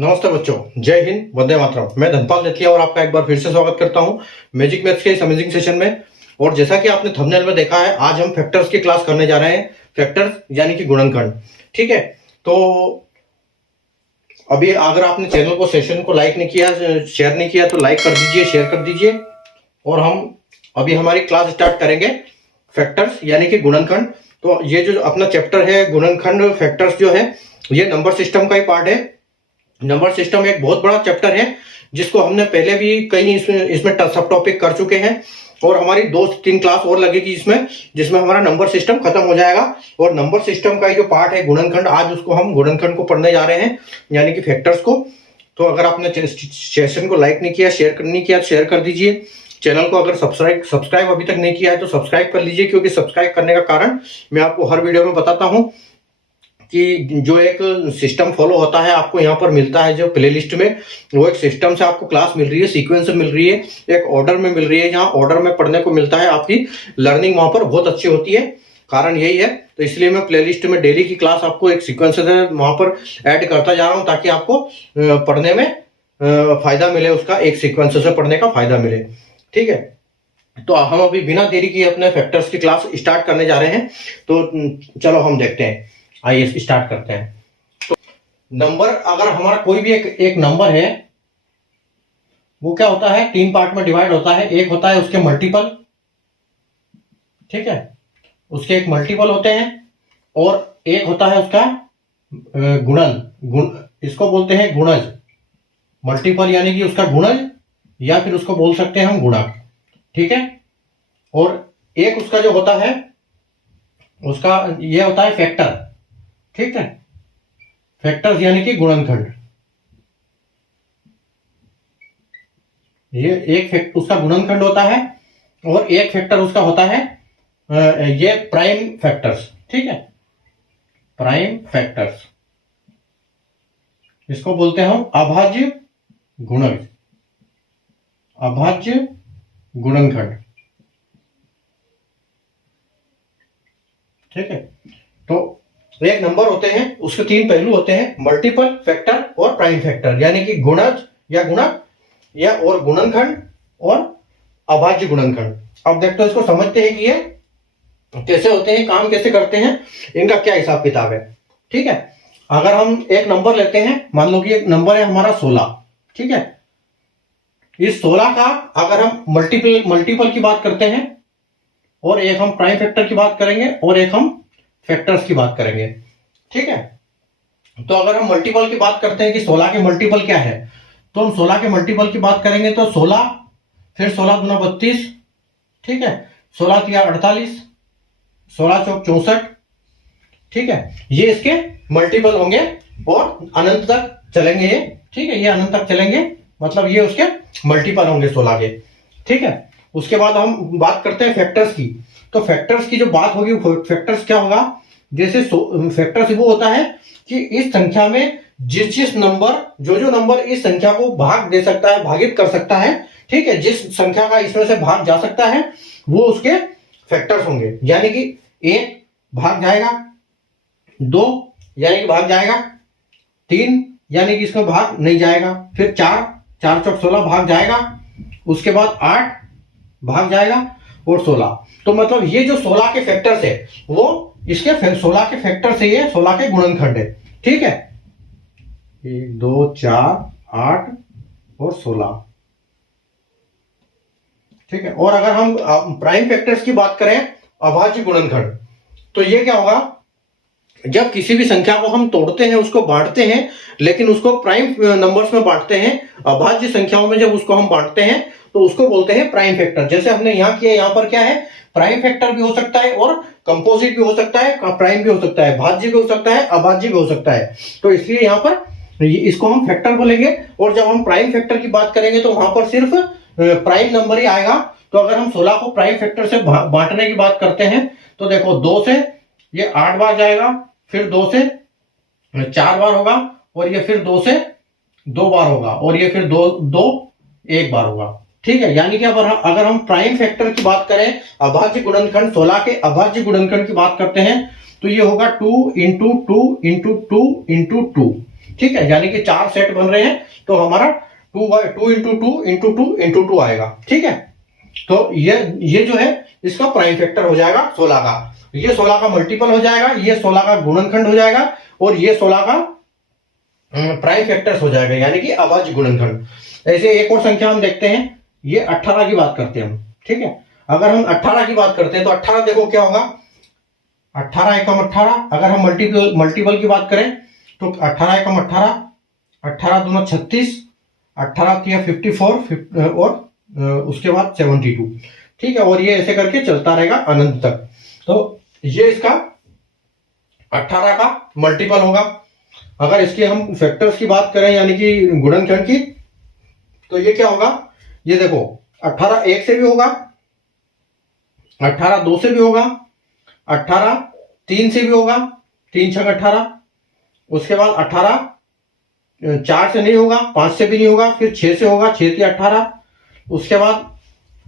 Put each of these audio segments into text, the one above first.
नमस्ते बच्चों, जय हिंद, वंदे मातरम। मैं धनपाल नेतिया और आपका एक बार फिर से स्वागत करता हूं मैजिक मैथ्स के इस अमेजिंग सेशन में। और जैसा कि आपने थंबनेल में देखा है, आज हम फैक्टर्स की क्लास करने जा रहे हैं। फैक्टर्स यानी कि गुणनखंड। ठीक है, तो अभी अगर आपने चैनल को सेशन को लाइक नहीं किया, शेयर नहीं किया, तो लाइक कर दीजिए, शेयर कर दीजिए। और हम अभी हमारी क्लास स्टार्ट करेंगे फैक्टर्स यानी कि गुणनखंड। तो ये जो अपना चैप्टर है गुणनखंड फैक्टर्स जो है, ये नंबर सिस्टम का ही पार्ट है। नंबर सिस्टम एक बहुत बड़ा चैप्टर है जिसको हमने पहले भी कई इसमें सब टॉपिक कर चुके हैं। और हमारी 2-3 क्लास और लगेगी इसमें, जिसमें हमारा नंबर सिस्टम खत्म हो जाएगा। और नंबर सिस्टम का जो पार्ट है गुणनखंड, आज उसको हम गुणनखंड को पढ़ने जा रहे हैं यानी कि फैक्टर्स को। तो अगर आपने सेशन को लाइक नहीं किया, शेयर नहीं किया, शेयर कर दीजिए। चैनल को अगर सब्सक्राइब अभी तक नहीं किया है तो सब्सक्राइब कर लीजिए, क्योंकि सब्सक्राइब करने का कारण मैं आपको हर वीडियो में बताता हूं कि जो एक सिस्टम फॉलो होता है आपको यहाँ पर मिलता है, जो प्लेलिस्ट में वो एक सिस्टम से आपको क्लास मिल रही है, सीक्वेंस से मिल रही है, एक ऑर्डर में मिल रही है। जहाँ ऑर्डर में पढ़ने को मिलता है, आपकी लर्निंग वहां पर बहुत अच्छी होती है। कारण यही है, तो इसलिए मैं प्लेलिस्ट में डेली की क्लास आपको एक सीक्वेंस से वहां पर ऐड करता जा रहा हूँ, ताकि आपको पढ़ने में फायदा मिले, उसका एक सीक्वेंस से पढ़ने का फायदा मिले। ठीक है, तो हम अभी बिना देरी किए अपने फैक्टर्स की क्लास स्टार्ट करने जा रहे हैं। तो चलो हम देखते हैं, आइए स्टार्ट करते हैं। तो नंबर, अगर हमारा कोई भी एक नंबर है, वो क्या होता है, 3 पार्ट में डिवाइड होता है। एक होता है उसके मल्टीपल, ठीक है, उसके एक मल्टीपल होते हैं। और एक होता है उसका गुणन, इसको बोलते हैं गुणज। मल्टीपल यानी कि उसका गुणज, या फिर उसको बोल सकते हैं हम गुणक। ठीक है, और एक उसका जो होता है, उसका ये होता है फैक्टर। ठीक है, फैक्टर्स यानी कि गुणनखंड। ये एक उसका गुणनखंड होता है, और एक फैक्टर उसका होता है ये प्राइम फैक्टर्स। ठीक है, प्राइम फैक्टर्स, इसको बोलते हैं हम अभाज्य गुणज, अभाज्य गुणनखंड। ठीक है, तो एक नंबर होते हैं, उसके 3 पहलू होते हैं, मल्टीपल, फैक्टर और प्राइम फैक्टर, यानी कि गुणज या गुणक या और गुणनखंड और अभाज्य गुणनखंड। अब देखते हैं, इसको समझते हैं कि ये कैसे होते हैं, काम कैसे करते हैं, इनका क्या हिसाब किताब है। ठीक है, अगर हम एक नंबर लेते हैं, मान लो कि एक नंबर है हमारा 16। ठीक है, इस 16 का अगर हम मल्टीपल की बात करते हैं, और एक हम प्राइम फैक्टर की बात करेंगे, और एक हम फैक्टर्स की बात करेंगे। ठीक है, तो अगर हम मल्टीपल की बात करते हैं कि 16 के मल्टीपल क्या है, तो हम 16 के मल्टीपल की बात करेंगे तो 16, फिर 16 दूना 32, ठीक है, 16 तिया 48, 16 चौक 64। ठीक है, ये इसके मल्टीपल होंगे और अनंत तक चलेंगे ये। ठीक है, ये अनंत तक चलेंगे, मतलब ये उसके मल्टीपल होंगे 16 के। ठीक है, उसके बाद हम बात करते हैं फैक्टर्स की। तो फैक्टर्स की जो बात होगी, फैक्टर्स क्या होगा, जैसे फैक्टर्स वो होता है कि इस संख्या में जिस नंबर, जो नंबर इस संख्या को भाग दे सकता है, भागित कर सकता है, ठीक है, जिस संख्या का इसमें से भाग जा सकता है, वो उसके फैक्टर्स होंगे। यानी कि 1 भाग जाएगा, 2 यानी कि भाग जाएगा, 3 यानी कि इसमें भाग नहीं जाएगा, फिर 4 चौक 16 भाग जाएगा, उसके बाद 8 भाग जाएगा, और 16। तो मतलब ये जो 16 के फैक्टर्स है, वो इसके 16 के फैक्टर से ये 16 के गुणनखंड है। ठीक है, 1 2 4 8 और 16। ठीक है, और अगर हम प्राइम फैक्टर्स की बात करें, अभाज्य गुणनखंड, तो ये क्या होगा, जब किसी भी संख्या को हम तोड़ते हैं, उसको बांटते हैं, लेकिन उसको प्राइम नंबर्स में बांटते हैं, अभाज्य संख्याओं में जब उसको हम बांटते हैं, तो उसको बोलते हैं प्राइम फैक्टर। जैसे हमने यहाँ किया, यहाँ पर क्या है, प्राइम फैक्टर भी हो सकता है, और कंपोजिट भी हो सकता है, प्राइम भी हो सकता है, भाज्य भी हो सकता है, अभाज्य भी हो सकता है। तो इसलिए यहाँ पर इसको हम फैक्टर बोलेंगे। और जब हम प्राइम फैक्टर की बात करेंगे, तो वहां पर सिर्फ प्राइम नंबर ही आएगा। तो अगर हम 16 को प्राइम फैक्टर से बांटने की बात करते हैं, तो देखो 2 से ये 8 बार जाएगा, फिर 2 से 4 बार होगा, और ये फिर 2 से 2 बार होगा, और ये फिर 2 1 बार होगा। ठीक है, यानी कि अगर हम प्राइम फैक्टर की बात करें, अभाज्य गुणनखंड 16 के अभाज्य गुणनखंड की बात करते हैं, तो ये होगा 2 × 2 × 2 × 2। ठीक है, यानी कि 4 सेट बन रहे हैं तो हमारा 2 into two into two into two आएगा। ठीक है, तो ये जो है इसका प्राइम फैक्टर हो जाएगा 16 का, ये 16 का मल्टीपल हो जाएगा, ये 16 का गुणनखंड हो जाएगा और ये 16 का प्राइम फैक्टर्स हो जाएगा, यानी कि अभाज्य गुणनखंड। ऐसे एक और संख्या हम देखते हैं, ये 18 की बात करते हैं हम। ठीक है, अगर हम 18 की बात करते हैं तो 18 देखो क्या होगा, 18 एकम 18। अगर हम मल्टीपल की बात करें तो 18 एकम 18, 18 दूना 36, 18 तिया 54 और उसके बाद 72। ठीक है, और ये ऐसे करके चलता रहेगा अनंत तक। तो ये इसका 18 का मल्टीपल होगा। अगर इसके हम फैक्टर्स की बात करें यानी कि गुणनखंड की, तो ये क्या होगा, ये देखो 18 एक से भी होगा, 18 2 से भी होगा, 18 3 से भी होगा, 3 छक 18। उसके बाद 18 4 से नहीं होगा, 5 से भी नहीं होगा, फिर 6 से होगा, 6 3 18। उसके बाद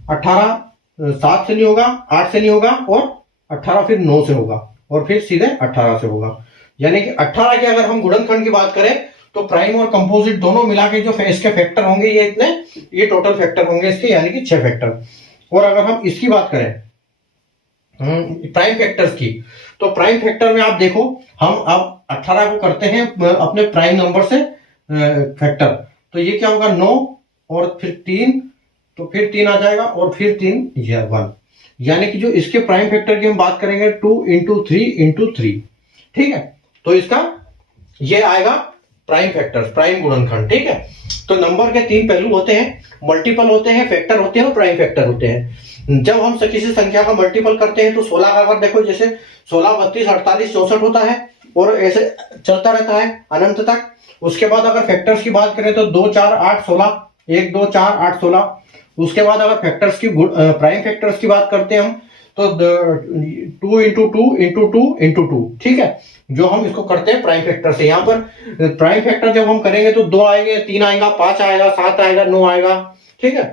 18 7 से नहीं होगा, 8 से नहीं होगा और 18 फिर 9 से होगा और फिर सीधे 18 से होगा। यानी कि 18 के अगर हम गुणनखंड की बात करें तो प्राइम और कंपोजिट दोनों मिला के जो इसके फैक्टर होंगे ये इतने, ये टोटल फैक्टर होंगे इसके, यानी कि 6 फैक्टर। और अगर हम इसकी बात करें प्राइम फैक्टर्स की, तो प्राइम फैक्टर में आप देखो हम अब 18 को करते हैं अपने प्राइम नंबर से फैक्टर, तो ये क्या होगा 9 और फिर 3, तो फिर 3 आ जाएगा और फिर 3 ये 1, यानी कि जो इसके प्राइम फैक्टर की हम बात करेंगे 2 इंटू 3 इंटू 3। ठीक है, तो इसका ये आएगा प्राइम फैक्टर्स, प्राइम गुणनखंड। ठीक है, तो नंबर के 3 पहलू होते हैं, मल्टीपल होते हैं, फैक्टर होते हैं और प्राइम फैक्टर होते हैं। जब हम किसी संख्या का मल्टीपल करते हैं तो 16 का अगर देखो जैसे 16 32 48 64 होता है और ऐसे चलता रहता है अनंत तक। उसके बाद अगर फैक्टर्स की बात करें तो 2 4 8 16, 1 2 4 8 16। उसके बाद अगर फैक्टर्स की प्राइम फैक्टर्स की बात करते हैं हम तो 2 into two into two into two. ठीक है, जो हम इसको करते हैं प्राइम फैक्टर से। यहाँ पर प्राइम फैक्टर जब हम करेंगे तो 2 आएंगे, 3 आएगा, 5 आएगा, 7 आएगा, 9 आएगा। ठीक है,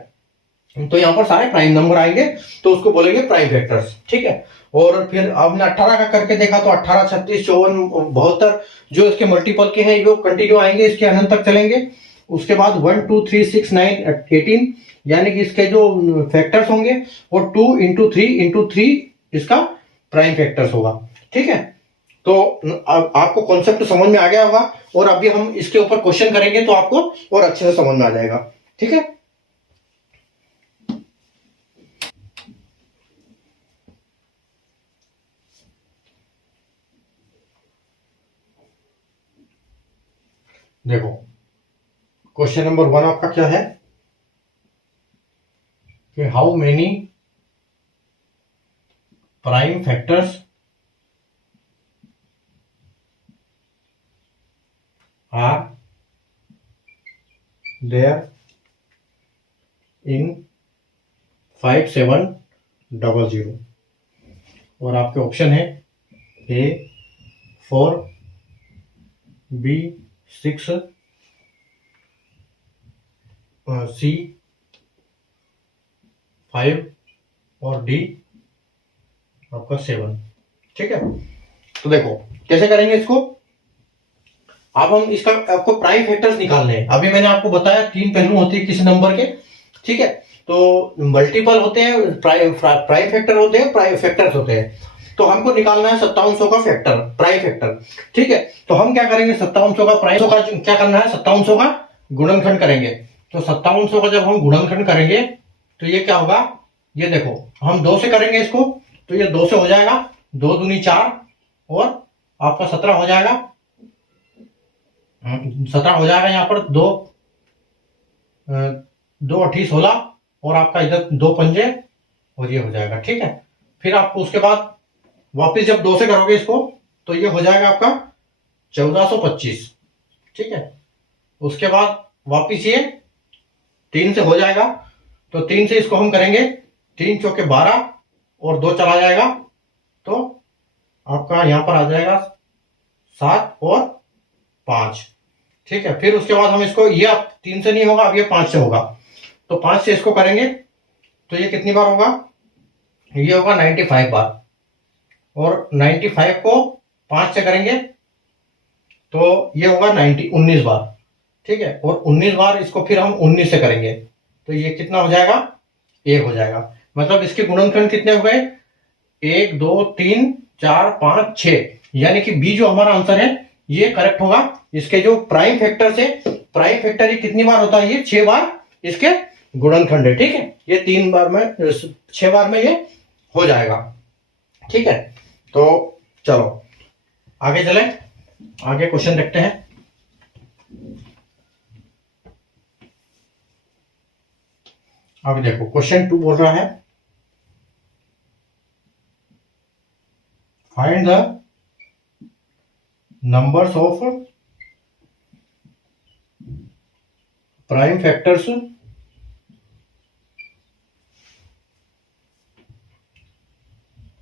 तो यहाँ पर सारे प्राइम नंबर आएंगे तो उसको बोलेंगे प्राइम फैक्टर्स। ठीक है, और फिर आपने 18 का करके देखा तो 18 36 54 72 जो इसके मल्टीपल के हैं वो कंटिन्यू आएंगे, इसके अनंत तक चलेंगे। उसके बाद 1 2 3 6 9 18 यानी कि इसके जो फैक्टर्स होंगे वो 2 इंटू 3 इंटू 3 इसका प्राइम फैक्टर्स होगा। ठीक है, तो आपको कॉन्सेप्ट समझ में आ गया होगा और अभी हम इसके ऊपर क्वेश्चन करेंगे तो आपको और अच्छे से समझ में आ जाएगा। ठीक है, देखो क्वेश्चन नंबर 1 आपका क्या है कि how many prime factors are there in 5700 और आपके ऑप्शन है A 4, B 6, C 5 और D आपका 7। ठीक है, तो देखो कैसे करेंगे इसको। अब हम इसका आपको प्राइम फैक्टर्स निकालने हैं। अभी मैंने आपको बताया 3 पहलू होते हैं किसी नंबर के। ठीक है, तो मल्टीपल होते हैं, प्राइम फैक्टर होते हैं, प्राइम फैक्टर्स होते हैं। तो हमको निकालना है 5700 का फैक्टर, प्राइम फैक्टर। ठीक है, तो हम क्या करेंगे 5700 का प्राइम का क्या करना है 5700 का गुणनखंड करेंगे। तो 5700 का जब हम गुणनखंड करेंगे तो ये क्या होगा, ये देखो हम 2 से करेंगे इसको तो ये 2 से हो जाएगा, 2 दूनी 4 और आपका 17 हो जाएगा, 17 हो जाएगा। यहाँ पर 2 2 8 16 और आपका इधर 2 पंजे और ये हो जाएगा। ठीक है, फिर आपको उसके बाद वापिस जब 2 से करोगे इसको तो ये हो जाएगा आपका 1425। ठीक है, उसके बाद वापिस ये 3 से हो जाएगा तो 3 से इसको हम करेंगे, 3 चौके 12 और 2 चला जाएगा तो आपका यहां पर आ जाएगा 7 और 5। ठीक है, फिर उसके बाद हम इसको, ये अब 3 से नहीं होगा, अब ये 5 से होगा तो 5 से इसको करेंगे तो ये कितनी बार होगा, ये होगा 95 बार। और 95 को 5 से करेंगे तो ये होगा 19 बार, ठीक है। और 19 बार इसको फिर हम 19 से करेंगे तो ये कितना हो जाएगा, 1 हो जाएगा। मतलब इसके गुणनखंड कितने हो गए, 1 2 3 4 5 6, यानी कि बी जो हमारा आंसर है ये करेक्ट होगा। इसके जो प्राइम फैक्टर से, प्राइम फैक्टर ये कितनी बार होता है, ये 6 बार इसके गुणनखंड है, ठीक है। ये 3 बार में 6 बार में ये हो जाएगा, ठीक है। तो चलो आगे चले, आगे क्वेश्चन देखते हैं। अब देखो क्वेश्चन 2 बोल रहा है find the numbers of prime factors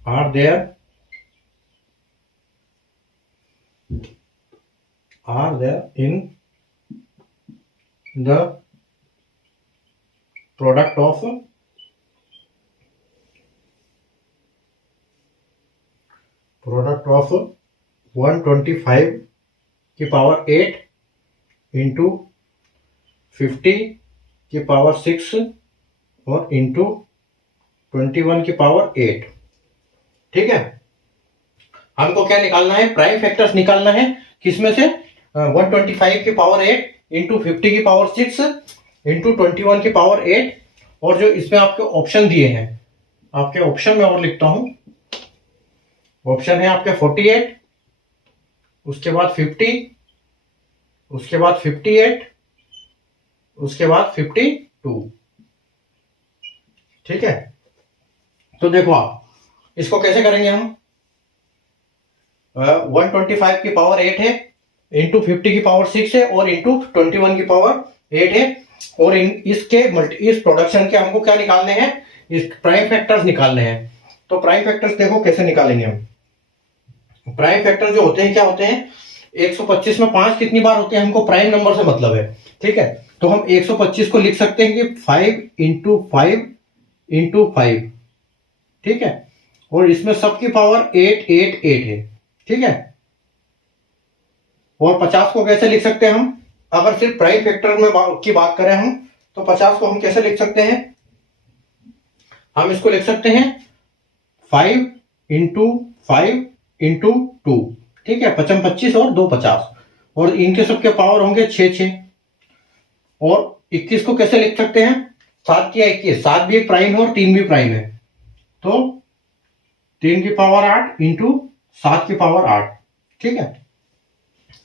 are there in the product of 125 की पावर 8 इंटू 50 की पावर 6 और इंटू 21 की पावर 8, ठीक है। हमको क्या निकालना है, प्राइम फैक्टर्स निकालना है, किसमें से 125 की पावर 8 इंटू 50 की पावर 6 इंटू 21 की पावर 8, और जो इसमें आपके ऑप्शन दिए हैं, आपके ऑप्शन में और लिखता हूं, ऑप्शन है आपके 48, उसके बाद 50, उसके बाद 58, उसके बाद 52, ठीक है। तो देखो आप इसको कैसे करेंगे हम, 125 की पावर 8 है, इंटू 50 की पावर 6 है और इंटू 21 की पावर 8 है, और इस प्रोडक्शन के हमको क्या निकालने हैं, इस प्राइम फैक्टर्स निकालने हैं। तो प्राइम फैक्टर्स देखो कैसे निकालेंगे हम। प्राइम फैक्टर जो होते हैं क्या होते हैं, 125 में 5 कितनी बार होते हैं, हमको प्राइम नंबर से मतलब है, ठीक है। तो हम 125 को लिख सकते हैं कि 5 इंटू 5 इंटू 5, ठीक है। और इसमें सबकी पावर 8 8 8 है, ठीक है। और 50 को कैसे लिख सकते हैं हम, अगर सिर्फ प्राइम फैक्टर में की बात करें हम, तो 50 को हम कैसे लिख सकते हैं, हम इसको लिख सकते हैं 5 इंटू 5 इंटू 2, ठीक है। 55 25 और 2 50, और इनके सबके पावर होंगे 6 6। और 21 को कैसे लिख सकते हैं, 7 या 21, 7 भी एक प्राइम है और 3 भी प्राइम है, तो 3 की पावर 8 इंटू 7 की पावर 8, ठीक है।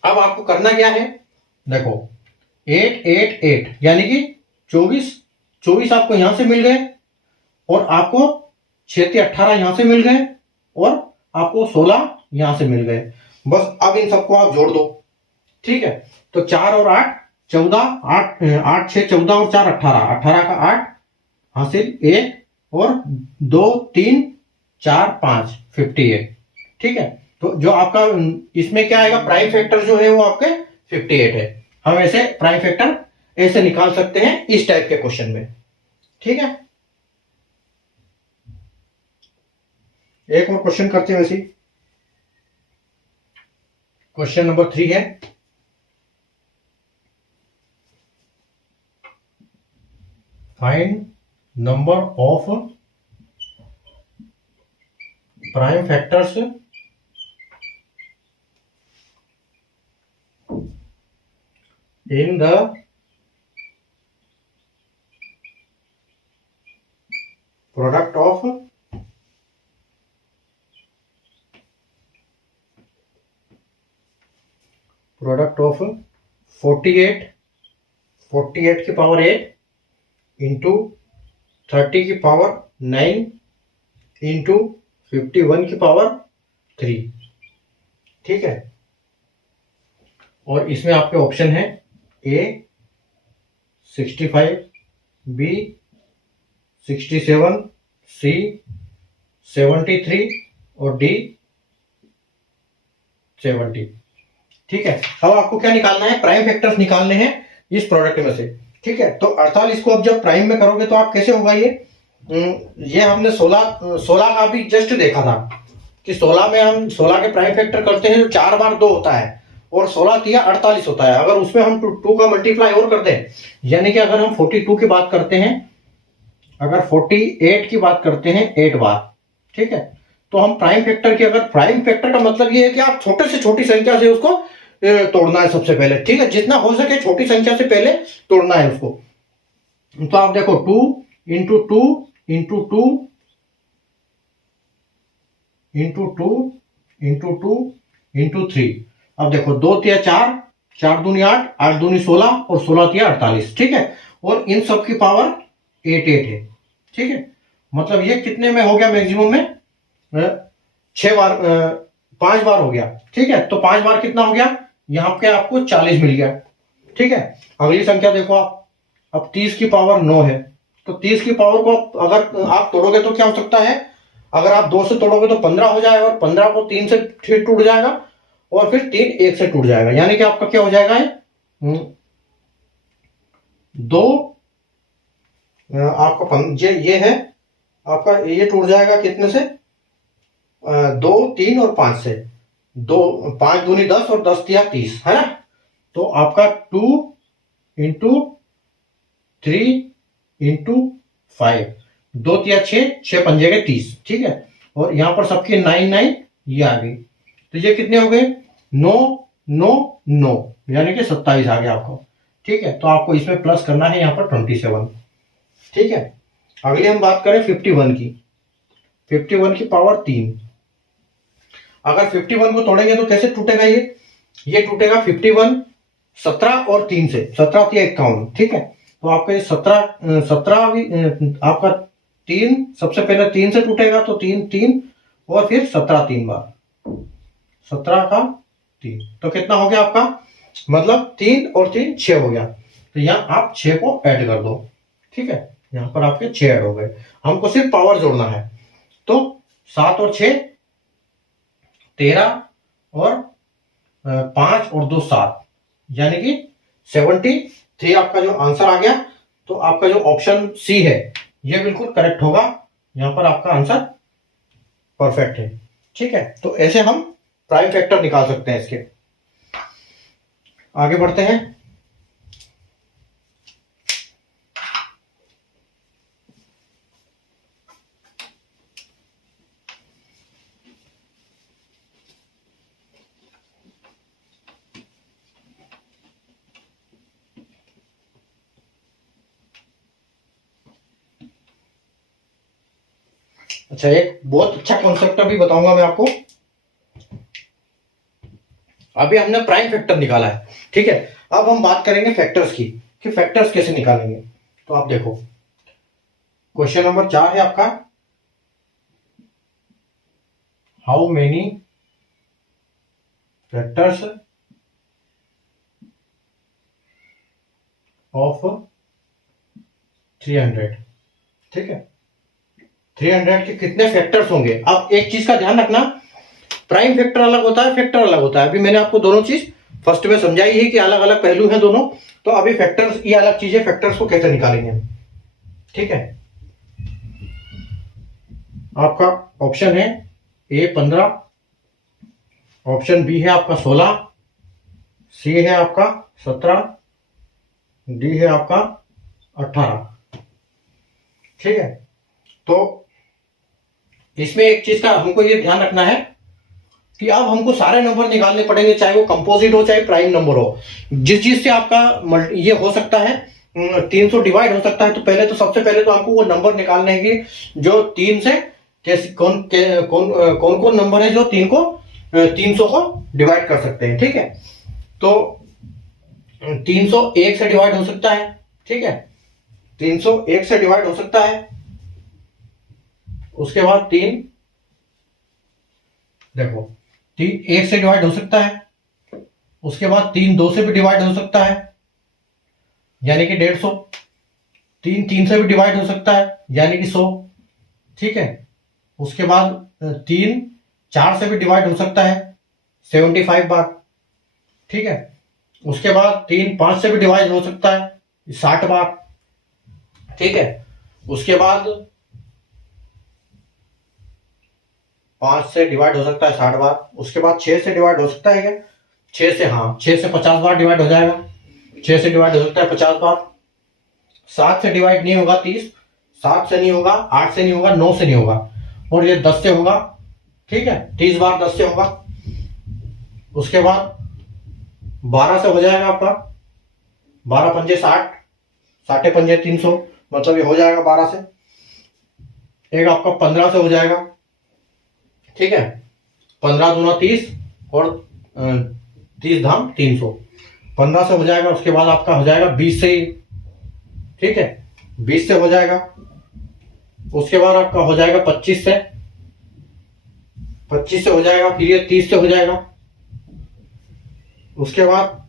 अब आपको करना क्या है, देखो 8 8 8 यानी कि 24 आपको यहां से मिल गए, और आपको 6 18 यहां से मिल गए, और आपको 16 यहां से मिल गए। बस अब इन सबको आप जोड़ दो, ठीक है। तो 4 और 8 14, 8 6 14 और 4 18, 18 का 8 हासिल 1 और 2 3 4 5 58, ठीक है। तो जो आपका इसमें क्या आएगा, प्राइम फैक्टर जो है वो आपके 58 है। हम ऐसे प्राइम फैक्टर ऐसे निकाल सकते हैं इस टाइप के क्वेश्चन में, ठीक है। एक और क्वेश्चन करते हैं वैसे, क्वेश्चन नंबर 3 है, find number of prime factors in the product of 48 की पावर 8 इंटू 30 की पावर 9 इंटू 51 की पावर 3, ठीक है। और इसमें आपके ऑप्शन है ए 65, बी 67, सी 73 और डी 70, ठीक है। अब आपको क्या निकालना है, प्राइम फैक्टर्स निकालने हैं इस प्रोडक्ट में से, ठीक है। तो 48 को अब जब प्राइम में करोगे तो आप कैसे होगा, ये हमने 16 का भी जस्ट देखा था कि 16 में हम 16 के प्राइम फैक्टर करते हैं जो 4 बार 2 होता है, और 16 तिया 48 होता है। अगर उसमें हम 2 का मल्टीप्लाई और कर दें, यानी कि अगर हम 42 की बात करते हैं, अगर 48 की बात करते हैं 8 बार, ठीक है, तो हम प्राइम फैक्टर की, अगर प्राइम फैक्टर का मतलब ये है कि आप छोटे से छोटी संख्या से उसको तोड़ना है सबसे पहले, ठीक है, जितना हो सके छोटी संख्या से पहले तोड़ना है उसको। तो आप देखो 2 into 2 into 2 into 2 into 2 into 3। अब देखो 2 तिया 4, 4 दूनी 8, 8 दूनी 16 और 16 तिया 48, ठीक है, और इन सब की पावर 8 है, ठीक है। मतलब ये कितने में हो गया, मैक्सिमम में 6 बार, 5 बार हो गया, ठीक है। तो 5 बार कितना हो गया, यहाँ पे आपको 40 मिल गया, ठीक है। अगली संख्या देखो आप, अब 30 की पावर 9 है, तो 30 की पावर को अगर आप तोड़ोगे तो क्या हो सकता है, अगर आप 2 से तोड़ोगे तो 15 हो जाएगा, और 15 को 3 से फिर टूट जाएगा, और फिर 3 1 से टूट जाएगा, यानी कि आपका क्या हो जाएगा, 2 आपका ये है आपका, ये टूट जाएगा कितने से, 2 3 और 5 से, 2 5 दूनी 10 और 10 तिया 30, है ना। तो आपका 2 इंटू 3 इंटू 5, 2 तिया 6, 6 पंजे के 30, ठीक है, और यहां पर सबकी 9 9 ये आ गई, तो ये कितने हो गए, 9 9 9, यानी कि 27 आ गया आपको, ठीक है। तो आपको इसमें प्लस करना है यहाँ पर 27, ठीक है। अगली हम बात करें 51 की, 51 की पावर 3। अगर 51 को तोड़ेंगे तो कैसे टूटेगा, ये टूटेगा 51 17 और 3 से, 17 तिया 51, ठीक है। तो आपका ये 17 भी आपका 3, सबसे पहले 3 से टूटेगा, तो 3 3 और फिर 17 3 बार, 17 का 3, तो कितना हो गया आपका, मतलब 3 और 3 6 हो गया। तो यहाँ आप 6 को ऐड कर दो, ठीक है, यहाँ पर आपके 6 ऐड हो गए। हमको सिर्फ पावर जोड़ना है, तो 7 और 6 13 और 5 और 2 7, यानी कि 73 आपका जो आंसर आ गया। तो आपका जो ऑप्शन सी है ये बिल्कुल करेक्ट होगा, यहां पर आपका आंसर परफेक्ट है, ठीक है। तो ऐसे हम प्राइम फैक्टर निकाल सकते हैं इसके। आगे बढ़ते हैं। अच्छा, एक बहुत अच्छा कॉन्सेप्ट अभी बताऊंगा मैं आपको। अभी हमने प्राइम फैक्टर निकाला है, ठीक है, अब हम बात करेंगे फैक्टर्स की, कि फैक्टर्स कैसे निकालेंगे। तो आप देखो क्वेश्चन नंबर 4 है आपका, हाउ मेनी फैक्टर्स ऑफ 300, ठीक है, 300 के कितने फैक्टर्स होंगे। अब एक चीज का ध्यान रखना, प्राइम फैक्टर अलग होता है, फैक्टर अलग होता है। अभी मैंने आपको दोनों चीज फर्स्ट में समझाई है कि अलग अलग पहलू हैं दोनों। तो अभी फैक्टर्स ये अलग चीज है, फैक्टर्स को कैसे निकालेंगे, ठीक है। आपका ऑप्शन है ए 15, ऑप्शन बी है आपका 16, सी है आपका 17, डी है आपका 18, ठीक है। तो इसमें एक चीज का हमको ये ध्यान रखना है कि अब हमको सारे नंबर निकालने पड़ेंगे, चाहे वो कंपोजिट हो चाहे प्राइम नंबर हो। जिस चीज से आपका ये हो सकता है 300 डिवाइड हो सकता है, तो पहले तो सबसे पहले तो हमको वो नंबर निकालने हैं कि जो 3 से कैसे कौन कौन कौन नंबर है जो 300 को डिवाइड कर सकते हैं, ठीक है। तो 300 1 से डिवाइड हो सकता है, ठीक है, 300 1 से डिवाइड हो सकता है। उसके बाद 3 देखो 3 1 से डिवाइड हो सकता है। उसके बाद 3 2 से भी डिवाइड हो सकता है, यानी कि 150। 3 3 से भी डिवाइड हो सकता है, यानी कि 100, ठीक है। उसके बाद 3 4 से भी डिवाइड हो सकता है, 75 बार, ठीक है। उसके बाद 3 5 से भी डिवाइड हो सकता है, 60 बार, ठीक है। उसके बाद 5 से डिवाइड हो सकता है 60 बार। उसके बाद 6 से डिवाइड हो सकता है क्या, 6 से, हाँ 6 से 50 बार डिवाइड हो जाएगा, 6 से डिवाइड हो सकता है 50 बार। 7 से डिवाइड नहीं होगा 30, 7 से नहीं होगा, 8 से नहीं होगा, 9 से नहीं होगा, और ये 10 से होगा। ठीक है, 30 बार 10 से होगा। उसके बाद 12 से हो जाएगा आपका, 12 पंजे 60, 60 पंजे 300, मतलब ये हो जाएगा 12 से। एक आपका 15 से हो जाएगा। ठीक है, 15 दूना 30 और 30 धाम 300, 15 से हो जाएगा। उसके बाद आपका हो जाएगा 20 से ही। ठीक है, 20 से हो जाएगा। उसके बाद आपका हो जाएगा 25 से, 25 से हो जाएगा। फिर ये 30 से हो जाएगा। उसके बाद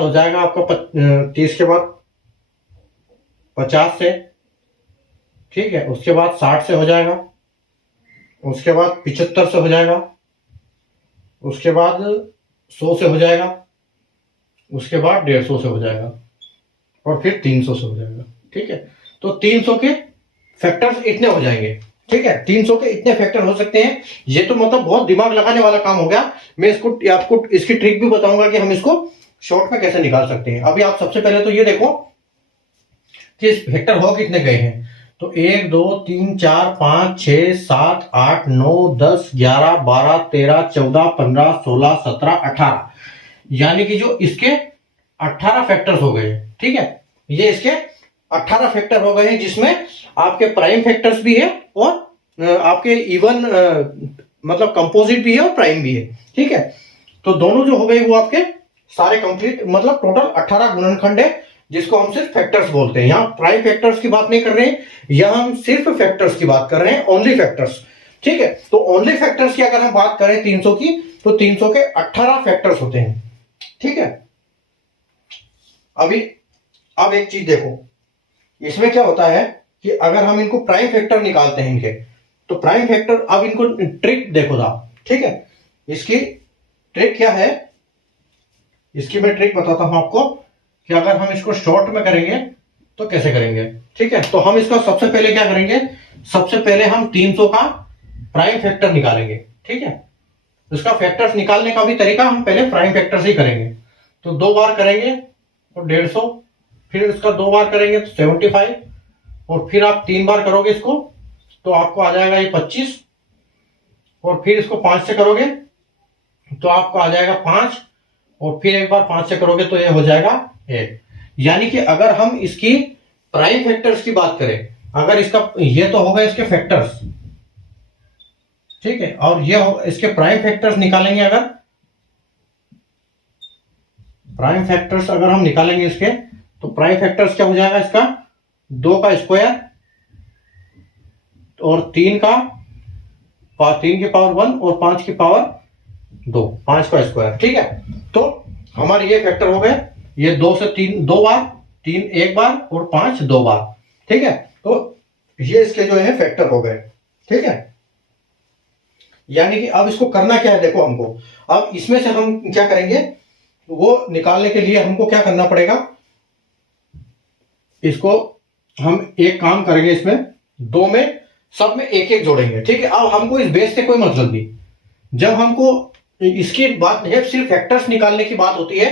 हो जाएगा आपका 30 के बाद 50 से। ठीक है, उसके बाद 60 से हो जाएगा। उसके बाद 75 से हो जाएगा। उसके बाद 100 से हो जाएगा। उसके बाद 150 से हो जाएगा, और फिर 300 से हो जाएगा। ठीक है, तो 300 के फैक्टर्स इतने हो जाएंगे। ठीक है, 300 के इतने फैक्टर हो सकते हैं। ये तो मतलब बहुत दिमाग लगाने वाला काम हो गया। मैं इसको आपको इसकी ट्रिक भी बताऊंगा कि हम इसको शॉर्ट में कैसे निकाल सकते हैं। अभी आप सबसे पहले तो ये देखो कि फैक्टर हो कितने गए हैं। तो 1 2 3 4 5 6 7 8 9 10 11 12 13 14 15 16 17 18, यानी कि जो इसके 18 फैक्टर्स हो गए। ठीक है, ये इसके 18 फैक्टर हो गए हैं, जिसमें आपके प्राइम फैक्टर्स भी है और आपके इवन मतलब कंपोजिट भी है और प्राइम भी है। ठीक है, तो दोनों जो हो गए वो आपके सारे कंप्लीट, मतलब टोटल 18 गुणनखंड है, जिसको हम सिर्फ फैक्टर्स बोलते हैं। यहाँ प्राइम फैक्टर्स की बात नहीं कर रहे हैं, यहाँ हम सिर्फ फैक्टर्स की बात कर रहे हैं, ओनली फैक्टर्स। ठीक है, तो ओनली फैक्टर्स की अगर हम बात करें 300 की, तो 300 के 18 फैक्टर्स होते हैं। ठीक है, अभी अब एक चीज देखो, इसमें क्या होता है कि अगर हम इनको प्राइम फैक्टर निकालते हैं इनके, तो प्राइम फैक्टर, अब इनको ट्रिक देखो था। ठीक है, इसकी ट्रिक क्या है, इसकी मैं ट्रिक बताता हूं आपको कि अगर हम इसको शॉर्ट में करेंगे तो कैसे करेंगे। ठीक है, तो हम इसका सबसे पहले क्या करेंगे, सबसे पहले हम 300 का प्राइम फैक्टर निकालेंगे। ठीक है, इसका फैक्टर्स निकालने का भी तरीका हम पहले प्राइम फैक्टर से ही करेंगे। तो 2 बार करेंगे तो 150, फिर इसका 2 बार करेंगे तो 75, और फिर आप 3 बार करोगे इसको तो आपको आ जाएगा ये 25, और फिर इसको 5 से करोगे तो आपको आ जाएगा 5, और फिर एक बार 5 से करोगे तो ये हो जाएगा 1। यानी कि अगर हम इसकी प्राइम फैक्टर्स की बात करें, अगर इसका ये तो होगा इसके फैक्टर्स। ठीक है, और ये इसके प्राइम फैक्टर्स निकालेंगे, अगर प्राइम फैक्टर्स अगर हम निकालेंगे इसके, तो प्राइम फैक्टर्स क्या हो जाएगा इसका, 2 का स्क्वायर और 3 की पावर 1 और 5 की पावर 2, 5 का स्क्वायर। ठीक है, तो हमारे ये फैक्टर हो गए, ये 2 से 3 2 बार, 3 1 बार और 5 2 बार। ठीक है, तो ये इसके जो है फैक्टर हो गए। ठीक है, यानी कि अब इसको करना क्या है, देखो हमको अब इसमें से हम क्या करेंगे, वो निकालने के लिए हमको क्या करना पड़ेगा, इसको हम एक काम करेंगे, इसमें 2 में सब में 1 1 जोड़ेंगे। ठीक है, अब हमको इस बेस से कोई मतलब नहीं, जब हमको इसकी बात है सिर्फ फैक्टर्स निकालने की बात होती है,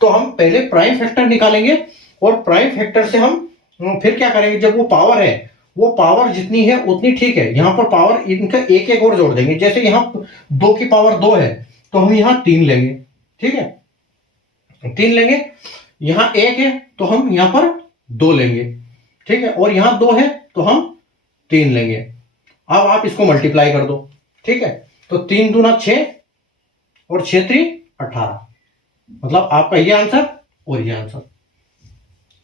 तो हम पहले प्राइम फैक्टर निकालेंगे, और प्राइम फैक्टर से हम फिर क्या करेंगे, जब वो पावर है, वो पावर जितनी है उतनी ठीक है, यहां पर पावर इनका 1 1 और जोड़ देंगे। जैसे यहां 2 की पावर 2 है तो हम यहां 3 लेंगे। ठीक है, 3 लेंगे, यहां 1 है तो हम यहां पर 2 लेंगे। ठीक है, और यहां 2 है तो हम 3 लेंगे। अब आप इसको मल्टीप्लाई कर दो। ठीक है, तो 3 दूना 6 और 6 3 18, मतलब आपका ये आंसर और ये आंसर।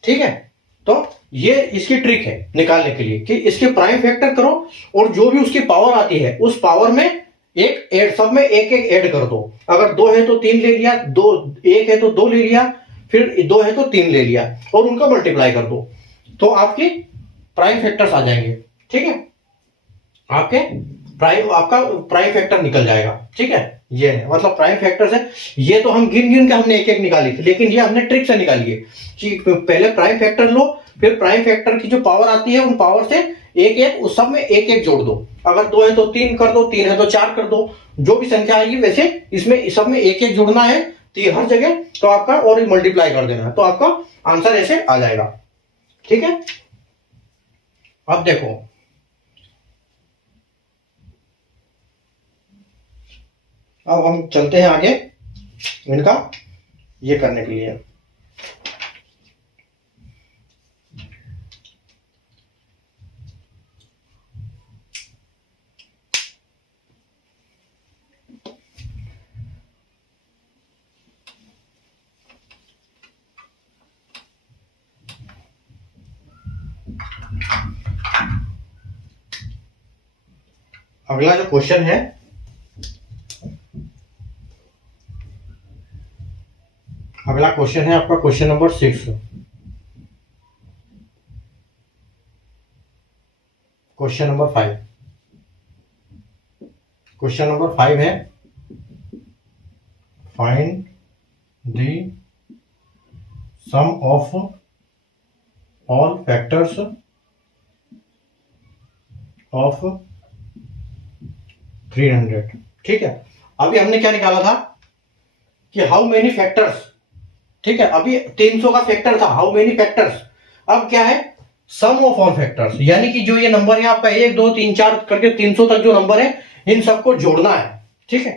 ठीक है, तो ये इसकी ट्रिक है निकालने के लिए कि इसके प्राइम फैक्टर करो, और जो भी उसकी पावर आती है उस पावर में एक ऐड, सब में 1 1 ऐड कर दो। अगर 2 है तो 3 ले लिया, 1 है तो 2 ले लिया, फिर 2 है तो 3 ले लिया, और उनका मल्टीप्लाई कर दो, तो आपकी प्राइम फैक्टर्स आ जाएंगे। ठीक है, आपका प्राइम फैक्टर निकल जाएगा। ठीक है, ये है मतलब प्राइम फैक्टर्स है। ये तो हम गिन गिन के हमने 1 1 निकाली थी, लेकिन ये हमने ट्रिक से निकाली है कि पहले प्राइम फैक्टर लो, फिर प्राइम फैक्टर की जो पावर आती है उन पावर से एक एक उस सब में एक एक जोड़ दो। अगर 2 है तो 3 कर दो, 3 है तो 4 कर दो, जो भी संख्या आएगी वैसे इसमें सब में एक एक जुड़ना है हर जगह। तो आपका और मल्टीप्लाई कर देना है, तो आपका आंसर ऐसे आ जाएगा। ठीक है, अब देखो अब हम चलते हैं आगे इनका ये करने के लिए। अगला जो क्वेश्चन है, अगला क्वेश्चन है आपका question number 6। Question number 5, question number 5 है find the sum of all factors of 300। ठीक है, अभी हमने क्या निकाला था कि हाउ मेनी फैक्टर्स। ठीक है, अभी 300 का फैक्टर था, हाउ मेनी फैक्टर्स। अब क्या है, सम ऑफ ऑल फैक्टर्स, यानी कि जो ये नंबर है आपका 1 2 3 4 करके 300 तक जो नंबर है इन सबको जोड़ना है। ठीक है,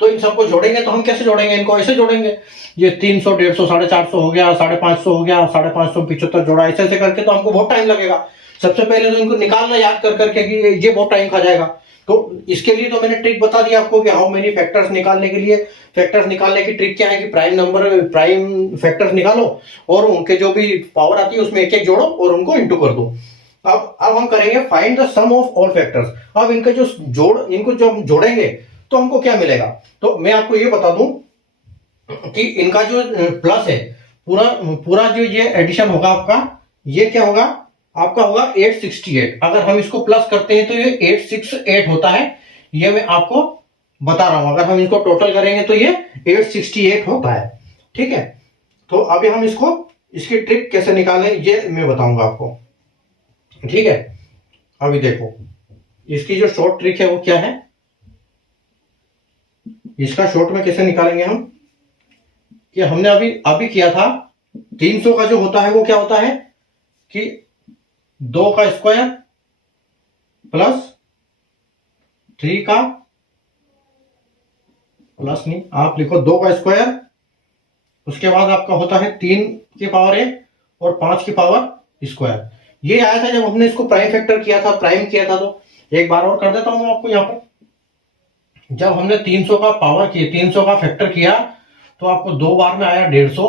तो इन सबको जोड़ेंगे तो हम कैसे जोड़ेंगे, इनको ऐसे जोड़ेंगे, ये 300 150 450 हो गया, 550 हो गया, 575 जोड़ा, ऐसे ऐसे करके तो हमको बहुत टाइम लगेगा। सबसे पहले तो इनको निकालना याद कर करके कि ये बहुत टाइम खा जाएगा। तो इसके लिए तो मैंने ट्रिक बता दी आपको कि हाउ मेनी फैक्टर्स निकालने के लिए, फैक्टर्स निकालने की ट्रिक क्या है कि प्राइम नंबर, प्राइम फैक्टर्स निकालो और उनके जो भी पावर आती है उसमें एक एक जोड़ो और उनको इंटू कर दो। अब हम करेंगे find the sum of all factors. अब इनके जो इनको जो हम जोड़ेंगे तो हमको क्या मिलेगा, तो मैं आपको ये बता दूं कि इनका जो प्लस है, पूरा पूरा जो ये एडिशन होगा आपका, ये क्या होगा आपका होगा 868। अगर हम इसको प्लस करते हैं तो ये 868 होता है, ये मैं आपको बता रहा हूं। अगर हम इसको टोटल करेंगे तो ये 868 होता है। ठीक है, तो अभी हम इसको, इसकी ट्रिक कैसे निकालें ये मैं बताऊंगा आपको। ठीक है, अभी देखो इसकी जो शॉर्ट ट्रिक है वो क्या है, इसका शॉर्ट में कैसे निकालेंगे हम, कि हमने अभी अभी किया था 300 का जो होता है वो क्या होता है कि 2 का स्क्वायर प्लस 3 का, प्लस नहीं आप लिखो 2 का स्क्वायर, उसके बाद आपका होता है 3 की पावर 1 और 5 की पावर स्क्वायर। ये आया था जब हमने इसको प्राइम फैक्टर किया था, प्राइम किया था। तो एक बार और कर देता हूं मैं आपको यहां पर, जब हमने 300 का पावर किया, 300 का फैक्टर किया तो आपको 2 बार में आया 150,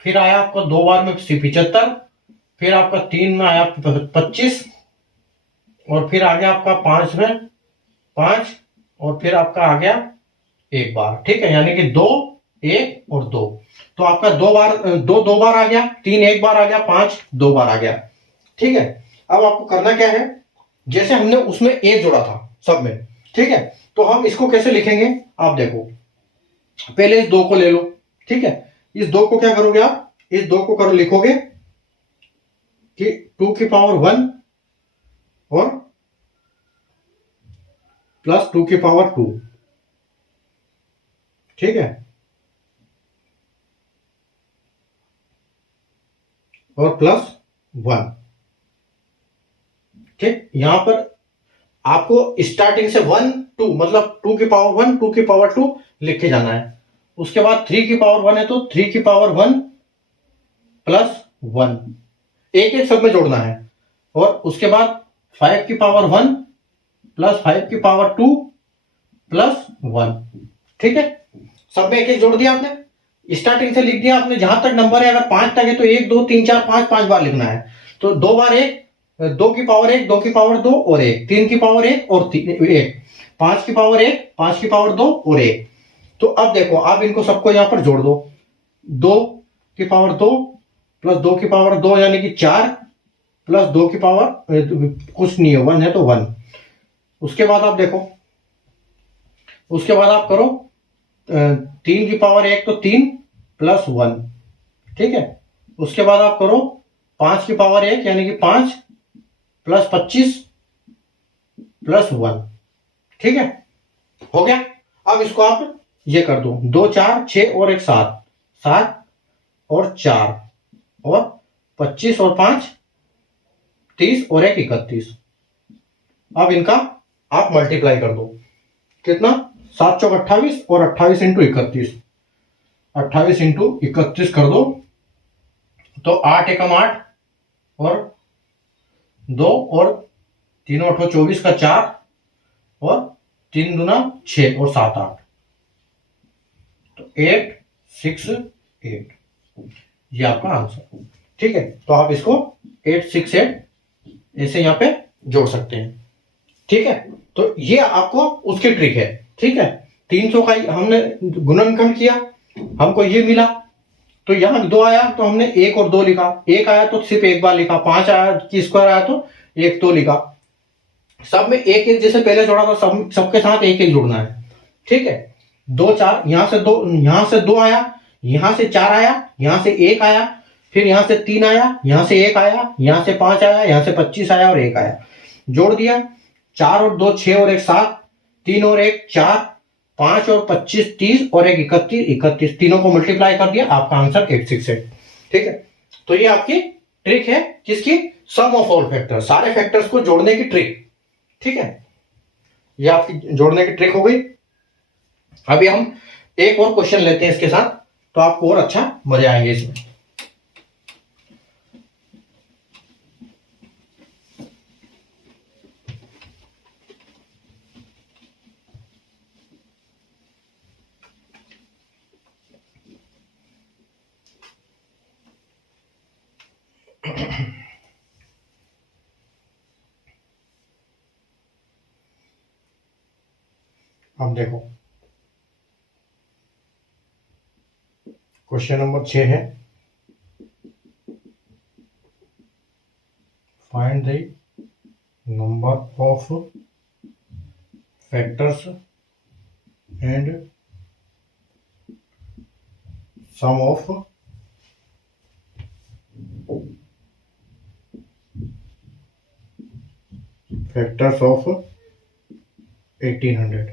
फिर आया आपको 2 बार में 75, फिर आपका 3 में आया 25 और फिर आ गया आपका 5 में 5 और फिर आपका आ गया 1 बार। ठीक है, यानी कि 2 1 और 2, तो आपका 2 बार आ गया, 3 1 बार आ गया, 5 2 बार आ गया। ठीक है, अब आपको करना क्या है, जैसे हमने उसमें 1 जोड़ा था सब में, ठीक है, तो हम इसको कैसे लिखेंगे आप देखो, पहले इस 2 को ले लो। ठीक है, इस 2 को क्या करोगे आप, इस 2 को लिखोगे कि 2 की पावर 1 और प्लस 2 की पावर 2। ठीक है, और प्लस 1। ठीक, यहां पर आपको स्टार्टिंग से 1 2 मतलब 2 की पावर 1 2 की पावर 2 लिख के जाना है। उसके बाद 3 की पावर 1 है तो 3 की पावर 1 प्लस 1, एक एक सब में जोड़ना है। और उसके बाद 5 की पावर 1 प्लस 5 की पावर 2 प्लस 1। ठीक है, सब में एक एक जोड़ दिया आपने, स्टार्टिंग से लिख दिया आपने, जहां तक नंबर है अगर 5 तक है तो 1 2 3 4 5 5 बार लिखना है। तो 2 बार 1, 2 की पावर 1 2 की पावर 2 और 1, 3 की पावर 1 और 1, 5 की पावर 1 5 की पावर 2 और 1। तो अब देखो आप इनको सबको यहां पर जोड़ दो, 2 की पावर 2 प्लस 2 की पावर 2 यानी कि 4 प्लस 2 की पावर कुछ नहीं है 1 है तो 1। उसके बाद आप देखो, उसके बाद आप करो 3 की पावर 1 तो 3 प्लस 1। ठीक है, उसके बाद आप करो 5 की पावर 1 यानी कि 5 प्लस 25 प्लस 1, ठीक है, हो गया। अब इसको आप ये कर दो, 2 4 6 और 1 7, 7 और 4 और 25 और 5 30 और 1 31। अब इनका आप मल्टीप्लाई कर दो, कितना, 7 चौक 28 और 28 इंटू 31, 28 इंटू 31 कर दो तो 8 एकम 8 और 2 और 3 8 24 का 4 और 3 दूना 6 और 7 8, तो 8 6 8, ये आपका आंसर, ठीक है। तो आप इसको 8 6 8 ऐसे यहां पे जोड़ सकते हैं, ठीक है। तो ये आपको उसकी ट्रिक है, ठीक है। 300 का हमने गुणनखंड किया, हमको ये मिला, तो यहां 2 आया तो हमने 1 और 2 लिखा, 1 आया तो सिर्फ एक बार लिखा, 5 आया की स्क्वायर आया तो 1 2 लिखा। सब में एक एक जैसे पहले जोड़ा था, सबके साथ एक एक जुड़ना है, ठीक है। 2 4 यहां से 2, यहां से 2 आया, यहां से 4 आया, यहां से 1 आया, फिर यहां से 3 आया, यहां से 1 आया, यहां से 5 आया, यहां से 25 आया और 1 आया, जोड़ दिया। 4 और 2 6 और 1 7, 3 और 1 4, 5 और 25 30 और 1 31 31, तीनों को मल्टीप्लाई कर दिया, आपका आंसर 868, ठीक है। तो ये आपकी ट्रिक है, किसकी, सम ऑफ ऑल फैक्टर, सारे फैक्टर्स को जोड़ने की ट्रिक, ठीक है। ये आपकी जोड़ने की ट्रिक हो गई। अभी हम एक और क्वेश्चन लेते हैं इसके साथ, तो आपको और अच्छा मजा आएंगे इसमें। अब देखो क्वेश्चन नंबर 6 है, find the number of factors and sum of factors of 1800,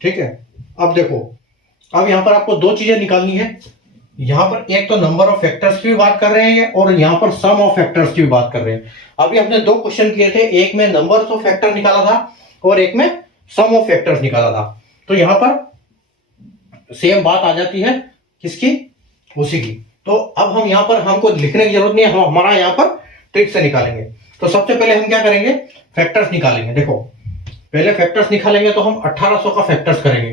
ठीक है। अब देखो, अब यहां पर आपको दो चीजें निकालनी है, यहां पर एक तो नंबर ऑफ फैक्टर्स की भी बात कर रहे हैं और यहां पर सम ऑफ फैक्टर्स की भी बात कर रहे हैं। अभी हमने दो क्वेश्चन किए थे, एक में नंबर ऑफ फैक्टर निकाला था और एक में सम ऑफ फैक्टर्स निकाला था। तो यहां पर सेम बात आ जाती है, किसकी, उसी की। तो अब हम यहां पर, हमको लिखने की जरूरत नहीं है, हम हमारा यहां पर ट्रिक से निकालेंगे। तो सबसे पहले हम क्या करेंगे, फैक्टर्स निकालेंगे। देखो पहले फैक्टर्स निकालेंगे तो हम 1800 का फैक्टर्स करेंगे।